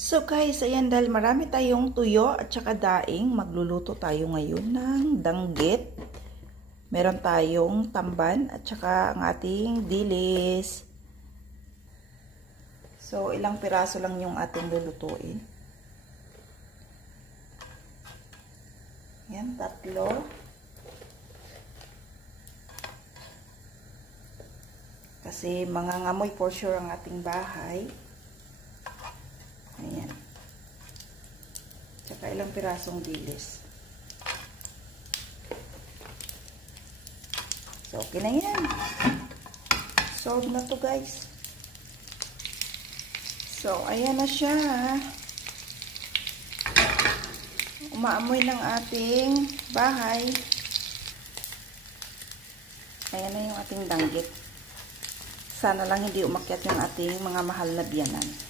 So guys, ayan, dahil marami tayong tuyo at saka daing, magluluto tayo ngayon ng danggit. Meron tayong tamban at saka ang ating dilis. So ilang piraso lang yung ating lulutuin. Yan, 3. Kasi mangangamoy for sure ang ating bahay. Ayan. Tsaka ilang pirasong dilis. So, okay na yan. Solve na to, guys. So, ayan na siya. Umaamoy ng ating bahay. Ayan na yung ating danggit. Sana lang hindi umakyat yung ating mga mahal na biyanan.